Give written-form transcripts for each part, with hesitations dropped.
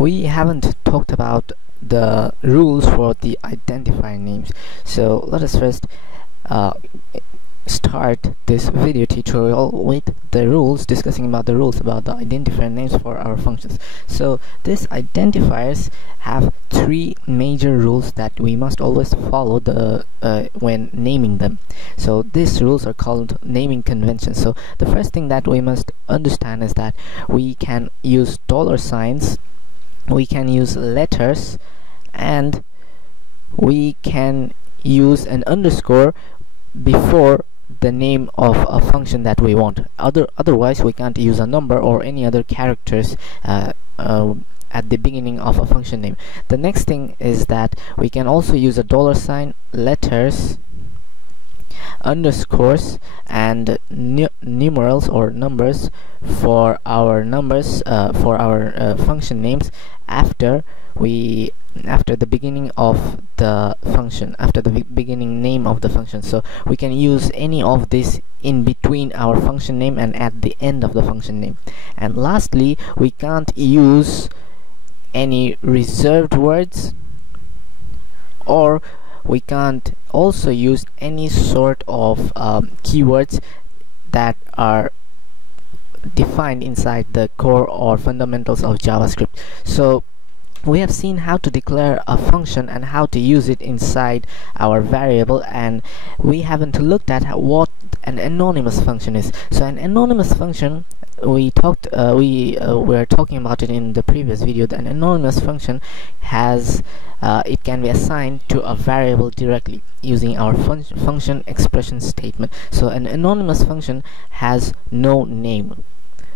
we haven't talked about the rules for the identifier names. So let us first start this video tutorial with the rules, discussing about the rules about the identifier names for our functions. So these identifiers have three major rules that we must always follow when naming them. So these rules are called naming conventions. So the first thing that we must understand is that we can use dollar signs, we can use letters, and we can use an underscore before the name of a function that we want. Otherwise we can't use a number or any other characters at the beginning of a function name. The next thing is that we can also use a dollar sign, letters, underscores, and numerals or numbers for our function names after the beginning of the function, after the beginning name of the function. So we can use any of this in between our function name and at the end of the function name. And lastly, we can't use any reserved words, or we can't also use any sort of keywords that are defined inside the core or fundamentals of JavaScript. So we have seen how to declare a function and how to use it inside our variable, and we haven't looked at what an anonymous function is. So an anonymous function, we were talking about it in the previous video. An anonymous function has it can be assigned to a variable directly using our function expression statement. So an anonymous function has no name.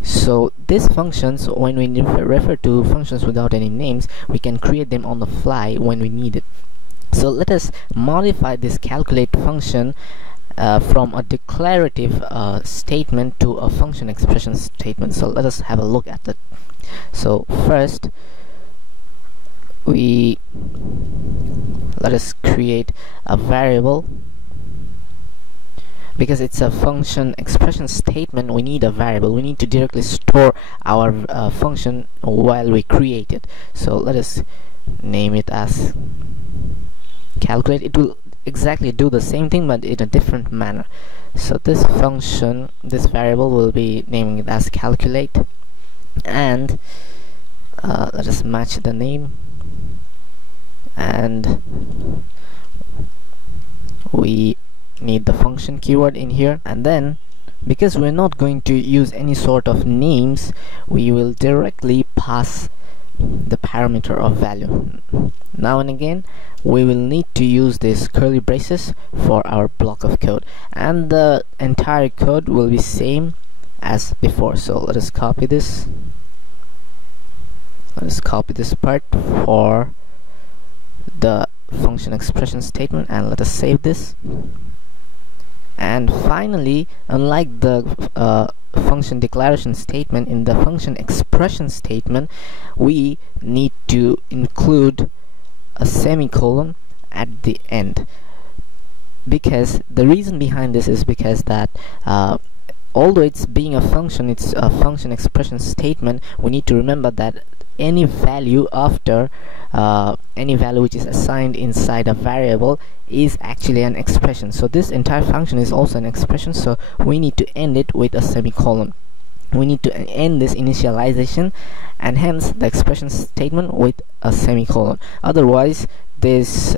So these functions, when we refer to functions without any names, we can create them on the fly when we need it. So let us modify this calculate function from a declarative statement to a function expression statement. So let us have a look at that. So first let us create a variable. Because it's a function expression statement, we need a variable. We need to directly store our function while we create it. So let us name it as calculate. It will exactly do the same thing but in a different manner. So this function, this variable, will be naming it as calculate, and let us match the name, and we need the function keyword in here. And then, because we're not going to use any sort of names, we will directly pass the parameter of value. Now and again we will need to use these curly braces for our block of code, and the entire code will be same as before. So let us copy this. Let us copy this part for the function expression statement, and let us save this. And finally, unlike the function declaration statement, in the function expression statement we need to include a semicolon at the end. Because the reason behind this is because that although it's being a function, it's a function expression statement, we need to remember that any value after any value which is assigned inside a variable is actually an expression. So this entire function is also an expression, so we need to end it with a semicolon. We need to end this initialization and hence the expression statement with a semicolon. Otherwise this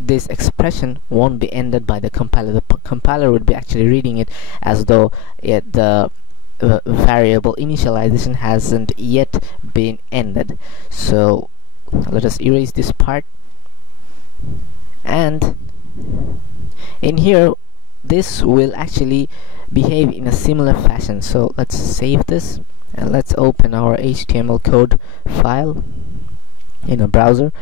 this expression won't be ended by the compiler. The compiler would be actually reading it as though the variable initialization hasn't yet been ended. So let us erase this part, and in here this will actually behave in a similar fashion. So let's save this and let's open our HTML code file in a browser.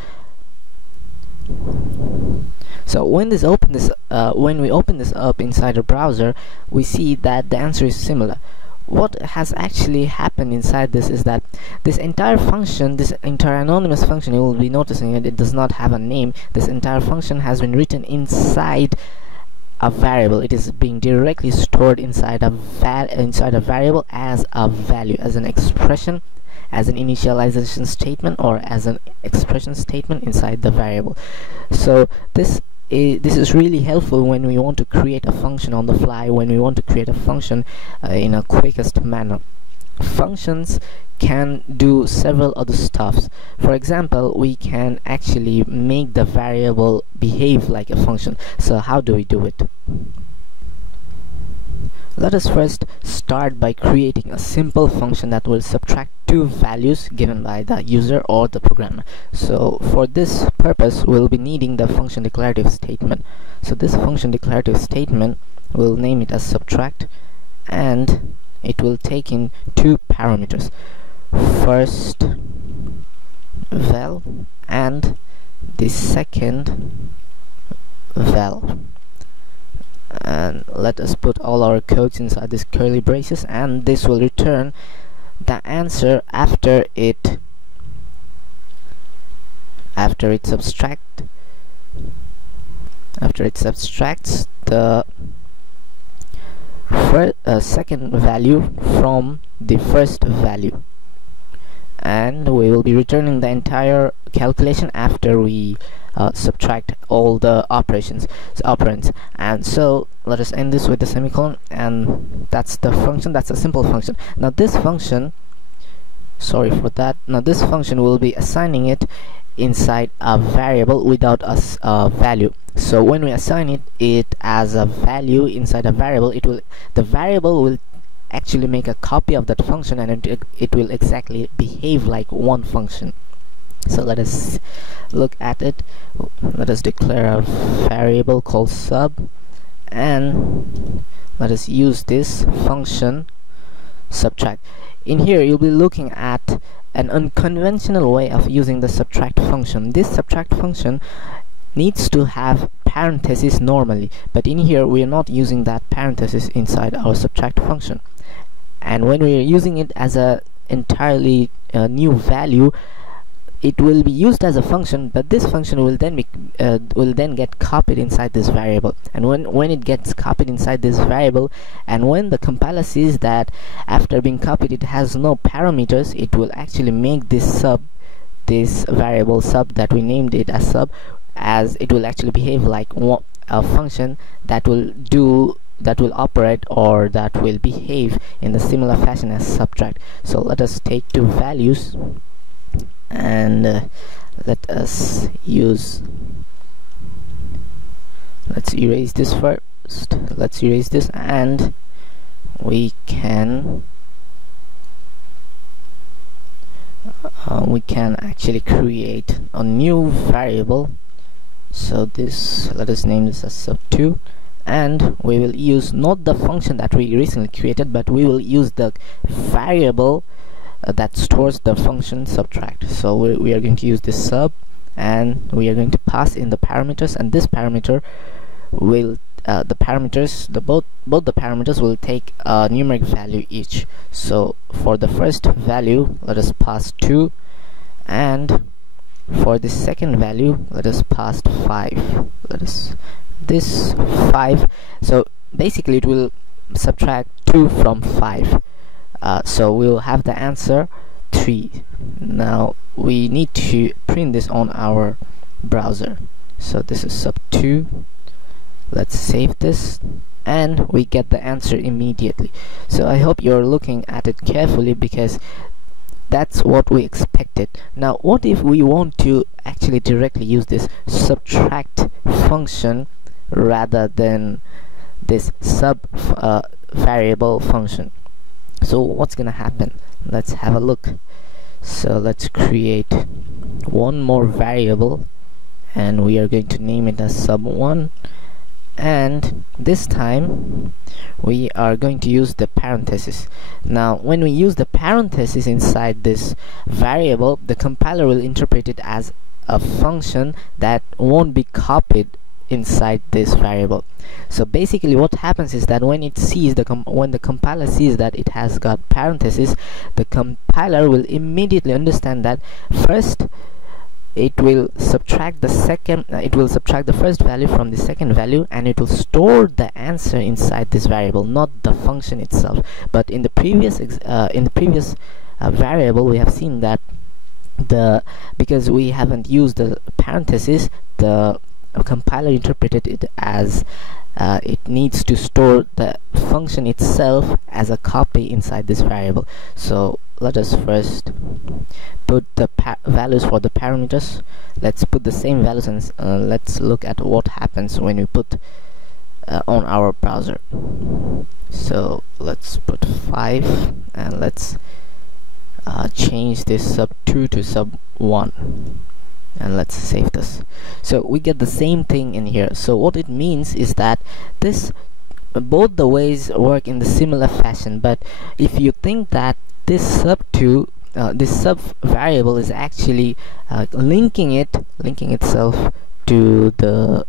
So when we open this up inside a browser, we see that the answer is similar. What has actually happened inside this is that this entire function, this entire anonymous function, you will be noticing that it does not have a name. This entire function has been written inside a variable. It is being directly stored inside a variable as a value, as an expression, as an initialization statement or as an expression statement inside the variable. So this is really helpful when we want to create a function on the fly, when we want to create a function in a quickest manner. Functions can do several other stuffs. For example, we can actually make the variable behave like a function. So how do we do it? Let us first start by creating a simple function that will subtract two values given by the user or the programmer. So for this purpose, we'll be needing the function declarative statement. So this function declarative statement, we'll name it as subtract, and it will take in two parameters, first val and the second val. And let us put all our codes inside these curly braces, and this will return the answer after it subtracts the second value from the first value, and we will be returning the entire calculation after we subtract all the operands. And so let us end this with the semicolon, and that's the function. That's a simple function. Now this function, this function will be assigning it inside a variable without a value. So when we assign it as a value inside a variable, the variable will actually make a copy of that function, and it will exactly behave like one function. So let us look at it. Let us declare a variable called sub, and let us use this function subtract. In here you'll be looking at an unconventional way of using the subtract function. This subtract function needs to have parentheses normally, but in here we are not using that parenthesis inside our subtract function. And when we are using it as a entirely new value, it will be used as a function, but this function will then get copied inside this variable. And when it gets copied inside this variable, and when the compiler sees that after being copied it has no parameters, it will actually make this variable sub that we named it as sub, as it will actually behave like a function that will operate or that will behave in a similar fashion as subtract. So let us take two values, and let's erase this first. Let's erase this, and we can actually create a new variable. So let us name this as sub2, and we will use not the function that we recently created, but we will use the variable that stores the function subtract. So we are going to use this sub, and we are going to pass in the parameters, and this parameter will both the parameters will take a numeric value each. So for the first value, let us pass 2, and for the second value, let us pass 5. This 5. So basically it will subtract 2 from 5. So we'll have the answer 3. Now we need to print this on our browser. So this is sub2. Let's save this, and we get the answer immediately. So I hope you're looking at it carefully, because that's what we expected. Now what if we want to actually directly use this subtract function rather than this sub variable function? So what's gonna happen? Let's have a look. So let's create one more variable, and we are going to name it as sub1, and this time we are going to use the parenthesis. Now when we use the parenthesis inside this variable, the compiler will interpret it as a function that won't be copied inside this variable. So basically what happens is that when it sees when the compiler sees that it has got parentheses, the compiler will immediately understand that first it will subtract the first value from the second value, and it will store the answer inside this variable, not the function itself. But in the previous variable, we have seen that because we haven't used the parenthesis, the compiler interpreted it as it needs to store the function itself as a copy inside this variable. So let us first put the values for the parameters. Let's put the same values, and let's look at what happens when we put on our browser. So let's put 5, and let's change this sub2 to sub1, and let's save this. So we get the same thing in here. So what it means is that both the ways work in the similar fashion, but if you think that this sub2 this sub variable is actually linking itself to the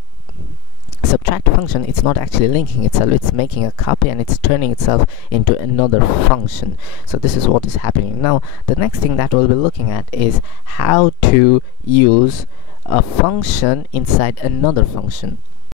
subtract function, it's not actually linking itself, it's making a copy and it's turning itself into another function. So this is what is happening. Now the next thing that we'll be looking at is how to use a function inside another function.